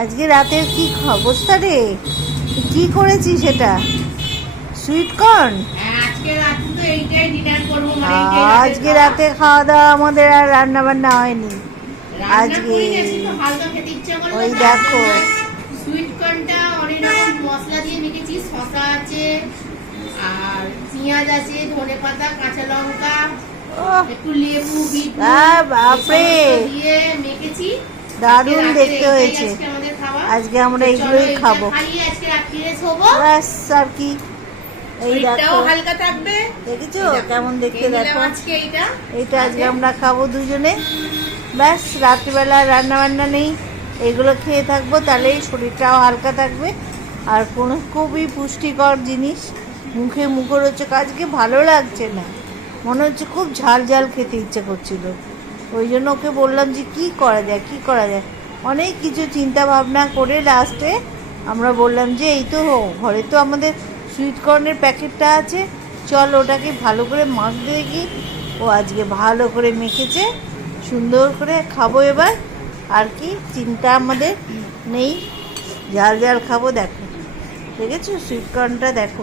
আজকে রাতের কি অবস্থা রে? কি করেছিস সেটা? Sweet corn? আজকে রাতে খাওয়া দাওয়া আমাদের আর রান্না বান্না হয়নি আজকে। ওই দেখো সুইট কর্নটা অনেক রকম মশলা দিয়ে মেখেছি, শসা আছে আর পেঁয়াজ আছে, ধনেপাতা, কাঁচা লঙ্কা, একটু লেবু, বিট বাপরে দিয়ে মেখেছি। দারুণ দেখতে হয়েছে। আজকে আমরা এগুলোই খাবো ব্যাস। আর কি এই দেখো হালকা থাকবে, দেখেছো কেমন দেখতে? দেখো এইটা আজকে আচ্ছা। আমরা খাবো দুজনে ব্যাস। রাত্রিবেলা রান্না বান্না নেই, এগুলো খেয়ে থাকবো, তাহলেই শরীরটাও হালকা থাকবে। আর কোনো খুবই পুষ্টিকর জিনিস মুখে মুখরোচক। আজকে ভালো লাগছে না, মনে হচ্ছে খুব ঝাল ঝাল খেতে ইচ্ছে করছিল। ওই জন্য ওকে বললাম যে কী করা যায় কী করা যায়। অনেক কিছু চিন্তা ভাবনা করে লাস্টে আমরা বললাম যে এই তো ঘরে তো আমাদের সুইট কর্নের প্যাকেটটা আছে, চল ওটাকে ভালো করে মাখতে দেখি। ও আজকে ভালো করে মেখেছে, সুন্দর করে খাবো এবার। আর কি চিন্তা আমাদের নেই, ঝাল ঝাল খাবো। দেখো দেখেছো সুইট কর্নটা? দেখো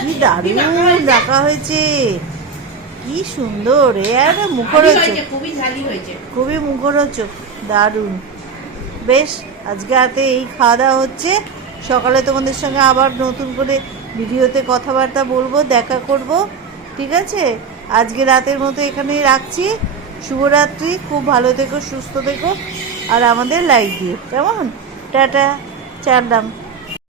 কি দারুণ রাখা হয়েছে, কি সুন্দর। এর মুখরোচক, খুবই মুখরোচক, দারুণ। বেশ আজকে রাতে এই খাওয়া দাওয়া হচ্ছে। সকালে তোমাদের সঙ্গে আবার নতুন করে ভিডিওতে কথাবার্তা বলবো, দেখা করব, ঠিক আছে? আজকে রাতের মতো এখানেই রাখছি। শুভরাত্রি, খুব ভালো থেকো, সুস্থ থেকো, আর আমাদের লাইক দিও, কেমন? টাটা, চালাম।